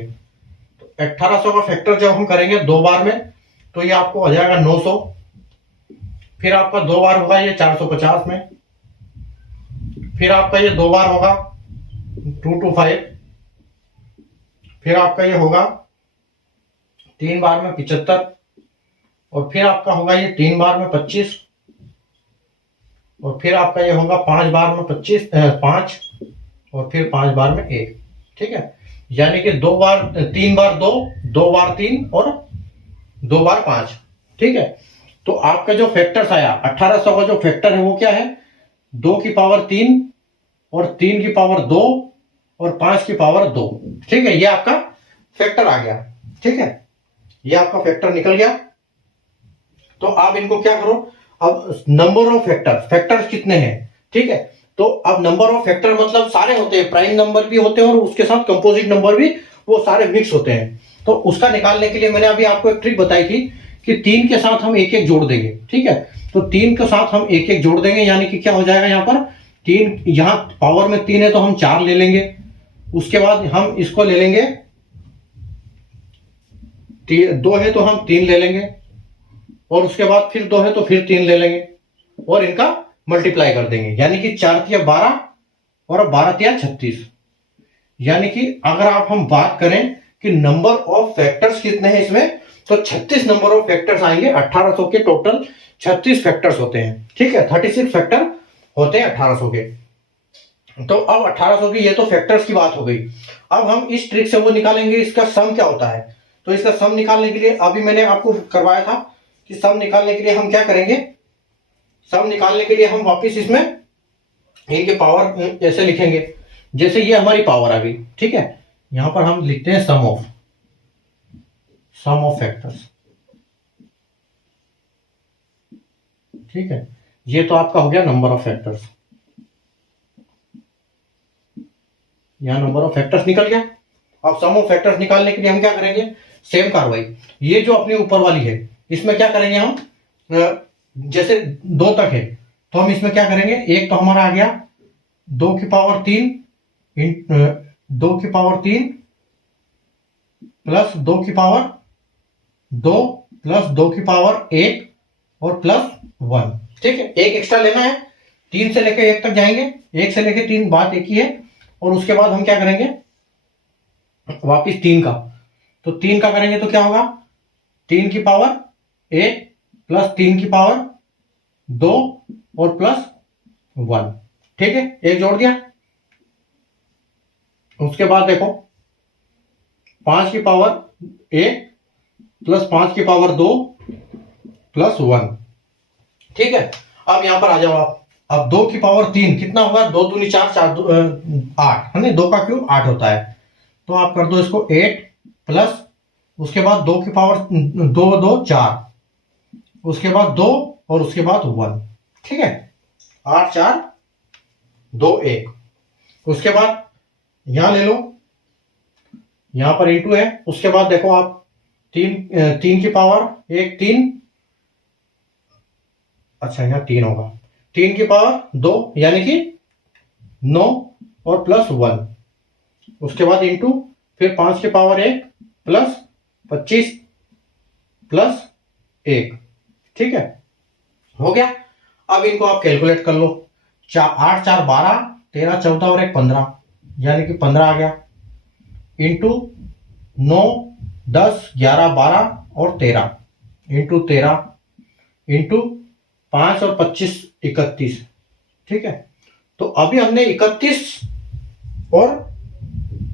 तो 1800 का फैक्टर जब हम करेंगे 2 बार में, तो ये आपको हो जाएगा 900, फिर आपका 2 बार होगा ये 450 में, फिर आपका ये 2 बार होगा 225, फिर आपका ये होगा 3 बार में 75, और फिर आपका होगा ये 3 बार में 25, और फिर आपका ये होगा 5 बार में 25 5, और फिर 5 बार में 1, ठीक है। यानी कि 2 बार 3 बार 2, 2 बार 3 और 2 बार 5, ठीक है। तो आपका जो फैक्टर्स आया 1800 का जो फैक्टर है वो क्या है, 2 की पावर 3 और 3 की पावर 2 और 5 की पावर 2, ठीक है। ये आपका फैक्टर आ गया, ठीक है, ये आपका फैक्टर निकल गया। तो आप इनको क्या करो, अब नंबर ऑफ फैक्टर्स कितने हैं, ठीक है। तो अब नंबर ऑफ फैक्टर मतलब सारे होते हैं, प्राइम नंबर भी होते हैं और उसके साथ कंपोजिट नंबर भी, वो सारे मिक्स होते हैं। तो उसका निकालने के लिए मैंने अभी आपको एक ट्रिक बताई थी कि 3 के साथ हम एक एक जोड़ देंगे, ठीक है। तो 3 के साथ हम एक एक जोड़ देंगे, यानी कि क्या हो जाएगा, यहाँ पर 3, यहाँ पावर में 3 है तो हम 4 ले लेंगे, उसके बाद हम इसको ले लेंगे 2 है तो हम 3 ले लेंगे, और उसके बाद फिर 2 है तो फिर 3 ले लेंगे, और इनका मल्टीप्लाई कर देंगे, यानी कि 4 तिया 12 और 12 तिया 36। यानी कि अगर आप हम बात करें कि नंबर ऑफ फैक्टर्स कितने हैं इसमें, तो 36 नंबर ऑफ फैक्टर्स आएंगे। 1800 के टोटल 36 फैक्टर्स होते हैं, ठीक है, 36 फैक्टर होते हैं 1800 के। तो अब 1800 की ये तो फैक्टर्स की बात हो गई। अब हम इस ट्रिक से वो निकालेंगे इसका सम क्या होता है। तो इसका सम निकालने के लिए अभी मैंने आपको करवाया था कि सम निकालने के लिए हम क्या करेंगे, सम निकालने के लिए हम वापिस इसमें इनके पावर ऐसे लिखेंगे, जैसे ये हमारी पावर आ गई, ठीक है। यहां पर हम लिखते हैं सम ऑफ फैक्टर्स, ठीक है। ये तो आपका हो गया नंबर ऑफ फैक्टर्स, यहां नंबर ऑफ फैक्टर्स निकल गया। अब सम ऑफ फैक्टर्स निकालने के लिए हम क्या करेंगे, सेम कार्रवाई, ये जो अपनी ऊपर वाली है इसमें क्या करेंगे हम, जैसे 2 तक है तो हम इसमें क्या करेंगे, एक तो हमारा आ गया 2 की पावर 3 2 की पावर 3 प्लस 2 की पावर 2 प्लस 2 की पावर 1 और प्लस 1, ठीक है। एक एक्स्ट्रा लेना है, 3 से लेकर 1 तक जाएंगे, 1 से लेकर 3 बात एक ही है। और उसके बाद हम क्या करेंगे, वापिस 3 का, तो 3 का करेंगे तो क्या होगा, 3 की पावर 1 प्लस 3 की पावर 2 और प्लस 1, ठीक है। एक जोड़ दिया। उसके बाद देखो 5 की पावर 1 प्लस 5 की पावर 2 प्लस 1, ठीक है। अब यहां पर आ जाओ आप, अब 2 की पावर 3 कितना होगा, 2 दूनी 4, 4 8 है ना, 2 का क्यूब 8 होता है। तो आप कर दो इसको 8 प्लस, उसके बाद 2 की पावर 2 2 4, उसके बाद 2 और उसके बाद 1, ठीक है। 8 4 2 1, उसके बाद यहां ले लो, यहां पर इंटू है। उसके बाद देखो आप 3 की पावर 1 3, अच्छा यहाँ 3 होगा, 3 की पावर 2 यानी कि 9 और प्लस 1, उसके बाद इंटू फिर 5 की पावर 1 प्लस 25 प्लस 1, ठीक है, हो गया। अब इनको आप कैलकुलेट कर लो, 8 4 12 13 14 और 1 15, यानी कि 15 आ गया, इंटू 9 10 11 12 और 13 इंटू 13 इंटू 5 और 25 31, ठीक है। तो अभी हमने 31 और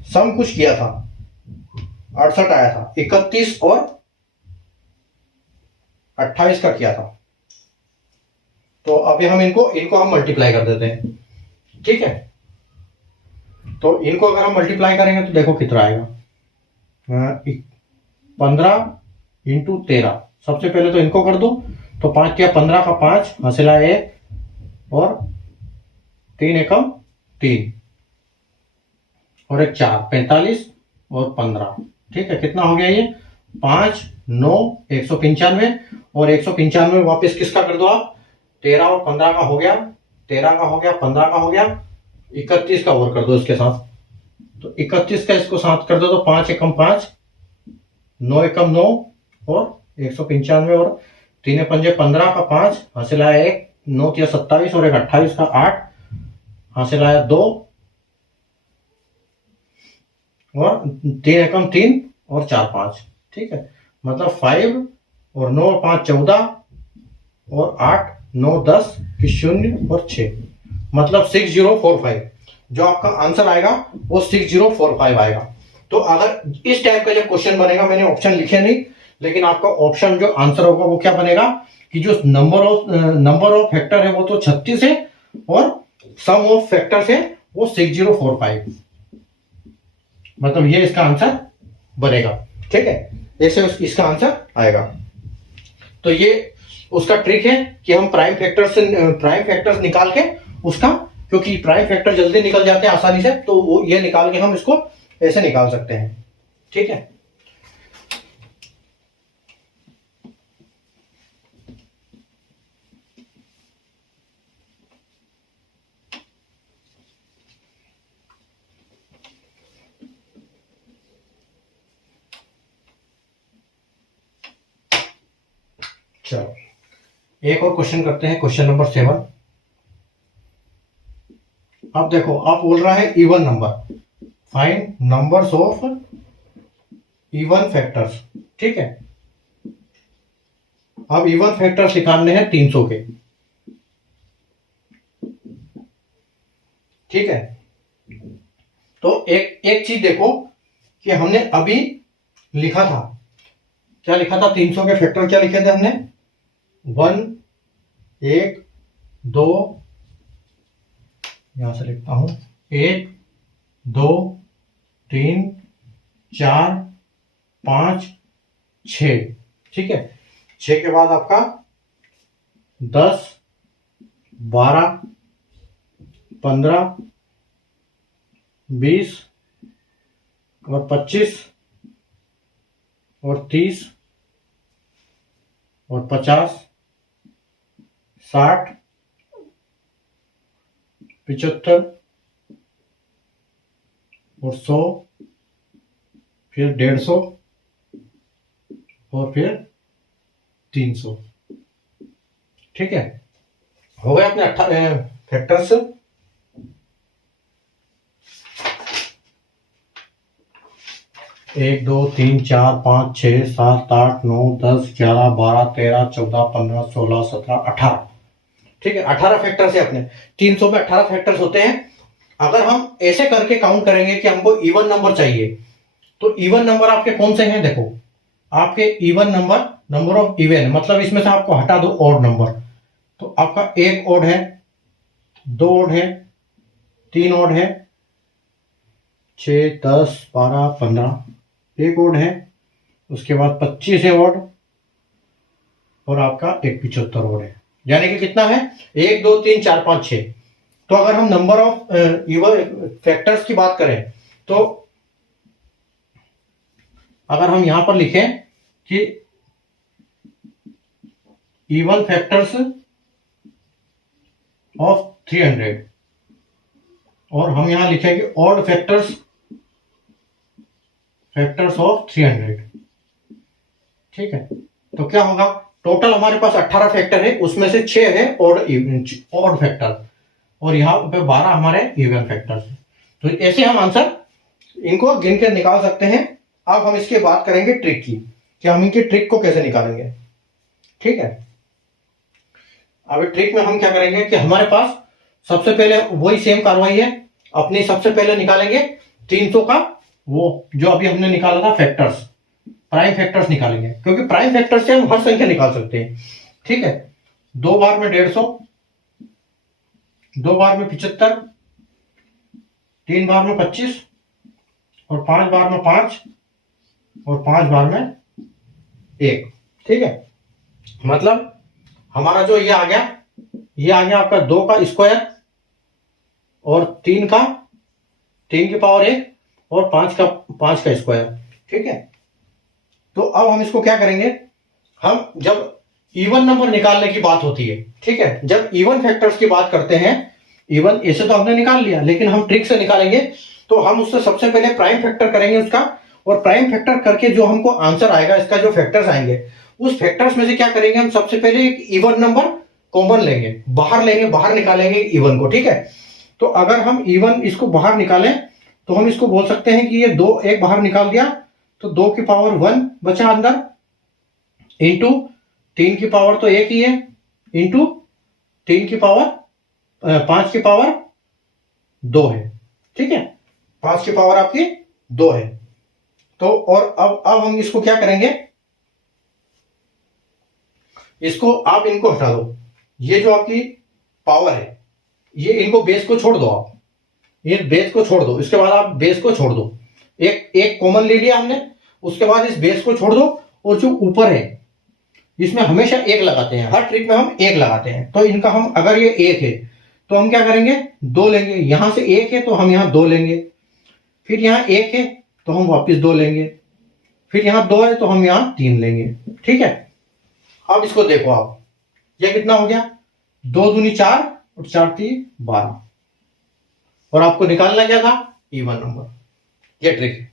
सम कुछ किया था, 68 आया था, 31 और 28 का किया था। तो अभी हम इनको हम मल्टीप्लाई कर देते हैं, ठीक है। तो इनको अगर हम मल्टीप्लाई करेंगे तो देखो कितना आएगा, 15 इंटू 13, सबसे पहले तो इनको कर दो, तो 5 क्या 15 का 5 हासिला 1 और 3 एकम 3 और 1 4 45 और 15, ठीक है। कितना हो गया ये 5 9 195 और 195 वापस किसका कर दो आप, 13 और 15 का हो गया, 13 का हो गया, 15 का हो गया, 31 का और कर दो इसके साथ, तो 31 का इसको साथ कर दो तो 5 एकम 5 9 एकम 9 और 195 और 3 पंजे 15 का 5 हासिल आया 1 9 या 27 और 1 28 का 8 हासिल आया 2 और 3 एकम 3 और 4 5, ठीक है। मतलब 5 और 9 और 5 14 और 8 9 10 की 0 और 6, मतलब 6045, जो आपका आंसर आएगा वो 6045 आएगा। तो अगर इस टाइप का जब क्वेश्चन बनेगा, मैंने ऑप्शन लिखे नहीं, लेकिन आपका ऑप्शन जो आंसर होगा वो क्या बनेगा कि जो नंबर ऑफ फैक्टर है वो तो 36 है और सम ऑफ फैक्टर्स है वो 6045, मतलब ये इसका आंसर बनेगा, ठीक है। ऐसे इसका आंसर आएगा। तो ये उसका ट्रिक है कि हम प्राइम फैक्टर्स निकाल के उसका, क्योंकि प्राइम फैक्टर जल्दी निकल जाते हैं आसानी से, तो वो ये निकाल के हम इसको ऐसे निकाल सकते हैं, ठीक है। चलो एक और क्वेश्चन करते हैं, क्वेश्चन नंबर 7। अब देखो आप बोल रहा है even number, find numbers of even factors, ठीक है। अब इवन फैक्टर्स निकालने हैं 300 के, ठीक है। तो एक चीज देखो कि हमने अभी लिखा था, क्या लिखा था, 300 के फैक्टर क्या लिखे थे हमने, 1 1 2 यहां से लिखता हूं 1 2 3 4 5 6। ठीक है, 6 के बाद आपका 10 12 15 20 और 25 और 30 और 50 60 75 और 100, फिर 150 और फिर 300। ठीक है, हो गए अपने 18 फैक्टर्स। 1 2 3 4 5 6 7 8 9 10 11 12 13 14 15 16 17 18। ठीक है, 18 फैक्टर्स है अपने। 300 में 18 फैक्टर्स होते हैं। अगर हम ऐसे करके काउंट करेंगे कि हमको इवन नंबर चाहिए, तो इवन नंबर आपके कौन से हैं? देखो, आपके even number, number of even, मतलब इसमें से आपको हटा दो ऑड नंबर, तो आपका 1 ऑड है, 2 ऑड है, 3 ऑड है, 6 10 12 15, 1 ऑड है, उसके बाद 25 है ऑड, और आपका 75 ऑड है। यानी कि कितना है? 1 2 3 4 5 6। तो अगर हम नंबर ऑफ इवन फैक्टर्स की बात करें, तो अगर हम यहां पर लिखें कि इवन फैक्टर्स ऑफ 300, और हम यहां लिखेंगे ऑड फैक्टर्स ऑफ 300। ठीक है, तो क्या होगा? टोटल हमारे पास 18 फैक्टर है, उसमें से 6 है ऑड फैक्टर, और यहाँ पे 12 हमारे इवन फैक्टर्स। तो ऐसे हम आंसर इनको गिन के निकाल सकते हैं। अब हम इसकी बात करेंगे ट्रिक की, कि हम इनकी ट्रिक को कैसे निकालेंगे। ठीक है, अब ट्रिक में हम क्या करेंगे कि हमारे पास सबसे पहले वही सेम कार्रवाई है अपनी। सबसे पहले निकालेंगे 300 का वो जो अभी हमने निकाला था फैक्टर्स, प्राइम फैक्टर्स निकालेंगे, क्योंकि प्राइम फैक्टर से हम हर संख्या निकाल सकते हैं। ठीक है, 2 बार में 150, 2 बार में 75, 3 बार में 25, और 5 बार में 5, और 5 बार में 1। ठीक है, मतलब हमारा जो ये आ गया आपका 2 का स्क्वायर, और 3 की पावर 1, और 5 का स्क्वायर। ठीक है, तो अब हम इसको क्या करेंगे? हम जब इवन नंबर निकालने की बात होती है, ठीक है, जब इवन फैक्टर्स की बात करते हैं, इवन ऐसे तो हमने निकाल लिया, लेकिन हम ट्रिक से निकालेंगे, तो हम उससे सबसे पहले प्राइम फैक्टर करेंगे उसका, और प्राइम फैक्टर करके जो हमको आंसर आएगा, इसका जो फैक्टर्स आएंगे, उस फैक्टर्स में से क्या करेंगे? हम सबसे पहले एक इवन नंबर कॉमन लेंगे, बाहर निकालेंगे इवन को। ठीक है, तो अगर हम इवन इसको बाहर निकालें, तो हम इसको बोल सकते हैं कि ये 2 एक बाहर निकाल दिया, तो 2 की पावर 1 बचा अंदर, इंटू 3 की पावर तो 1 ही है, इंटू 3 की पावर 5 की पावर 2 है। ठीक है, 5 की पावर आपकी 2 है। तो और अब हम इसको क्या करेंगे? इसको आप इनको हटा दो, ये जो आपकी पावर है, ये इनको बेस को छोड़ दो, आप ये बेस को छोड़ दो, इसके बाद आप बेस को छोड़ दो, एक कॉमन ले लिया हमने, उसके बाद इस बेस को छोड़ दो, और जो ऊपर है इसमें हमेशा 1 लगाते हैं, हर ट्रिक में हम 1 लगाते हैं। तो इनका हम, अगर ये 1 है तो हम क्या करेंगे? 2 लेंगे, यहां से 1 है तो हम यहां 2 लेंगे, फिर यहां 1 है तो हम वापस 2 लेंगे, फिर यहां 2 है तो हम यहां 3 लेंगे। ठीक है, अब इसको देखो आप, ये कितना हो गया? 2 दूनी 4, और 4 3 12, और आपको निकालना क्या था? Even number. ये ट्रिक।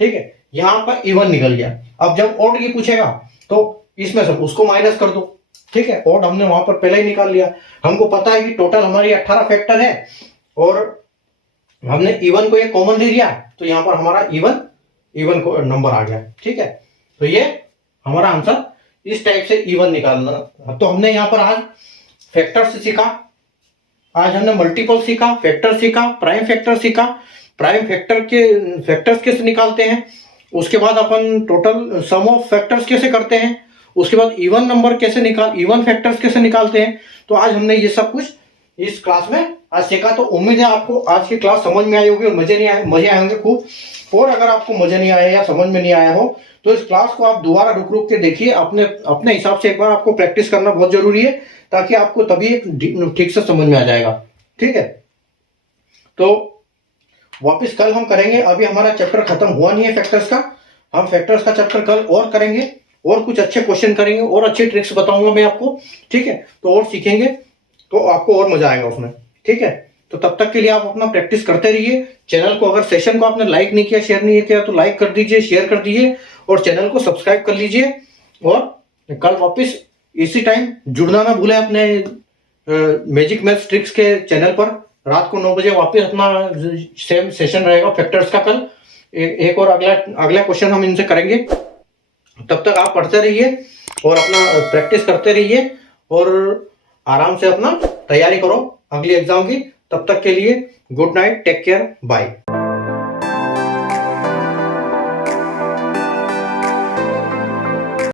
ठीक है, यहां पर इवन निकल गया। अब जब ऑड की पूछेगा, तो इसमें से उसको माइनस कर दो। ठीक है, ऑड हमने वहां पर पहले ही निकाल लिया, हमको पता है कि टोटल हमारी 18 फैक्टर है, और हमने इवन को ये कॉमन ले लिया, तो यहां पर हमारा इवन को नंबर आ गया। ठीक है, तो ये हमारा आंसर, इस टाइप से इवन निकालना। तो हमने यहां पर आज फैक्टर्स सीखा, आज हमने मल्टीपल सीखा, फैक्टर सीखा, प्राइम फैक्टर सीखा, प्राइम फैक्टर के फैक्टर्स कैसे निकालते हैं, उसके बाद अपन टोटल सम ऑफ फैक्टर्स कैसे करते हैं, उसके बाद इवन नंबर कैसे इवन फैक्टर्स कैसे निकालते हैं। तो आज हमने ये सब कुछ इस क्लास में आज सीखा। तो उम्मीद है आपको आज की क्लास समझ में आई होगी और मजे आए होंगे खूब। और अगर आपको मजा नहीं आया या समझ में नहीं आया हो तो इस क्लास को आप दोबारा रुक के देखिए, अपने हिसाब से एक बार आपको प्रैक्टिस करना बहुत जरूरी है, ताकि आपको तभी ठीक से समझ में आ जाएगा। ठीक है, तो वापस कल हम करेंगे। अभी हमारा चैप्टर खत्म हुआ नहीं है फैक्टर्स का, हम फैक्टर्स का चैप्टर कल और करेंगे और कुछ अच्छे क्वेश्चन करेंगे और अच्छे ट्रिक्स बताऊंगा मैं आपको। ठीक है, तो और सीखेंगे तो आपको और मजा आएगा उसमें। ठीक है, तो तब तक के लिए आप अपना प्रैक्टिस करते रहिए। चैनल को, अगर सेशन को आपने लाइक नहीं किया, शेयर नहीं किया तो लाइक कर दीजिए, शेयर कर दीजिए और चैनल को सब्सक्राइब कर लीजिए। और कल वापस इसी टाइम जुड़ना ना भूलें अपने मैजिक मैथ्स ट्रिक्स के चैनल पर। रात को 9 बजे वापस अपना सेम सेशन रहेगा फैक्टर्स का। कल एक और अगला क्वेश्चन हम इनसे करेंगे। तब तक आप पढ़ते रहिए और अपना प्रैक्टिस करते रहिए और आराम से अपना तैयारी करो अगली एग्जाम की। तब तक के लिए good night, take care, bye.